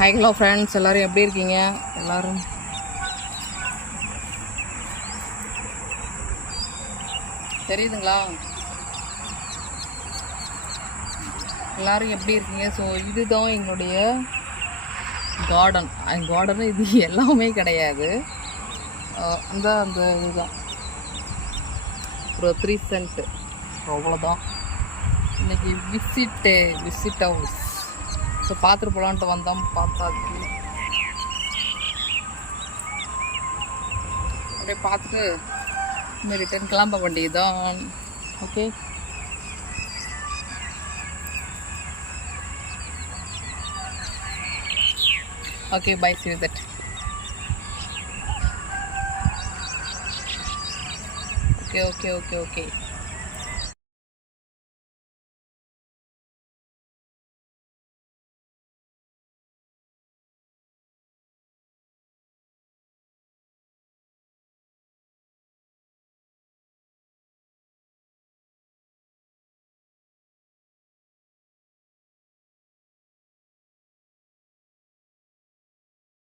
Hi hello friends எல்லோரும் எப்படி இருக்கீங்க? எல்லோரும் தெரியுதுங்களா? எல்லோரும் எப்படி இருக்கீங்க? ஸோ இதுதான் எங்களுடைய கார்டன் கார்டன் இது எல்லாமே கிடையாது. அந்த அந்த இதுதான். ஒரு த்ரீ சென்ட்டு அவ்வளோதான் இன்னைக்கு விசிட்டு விசிட் ஹவுஸ் ஸோ பார்த்துட்டு போகலான்ட்டு வந்தோம். பார்த்தாச்சு. அப்படியே பார்த்துட்டு இன்னும் ரிட்டர்ன் கிளம்ப வேண்டியதுதான். Okay okay bye see that okay okay okay okay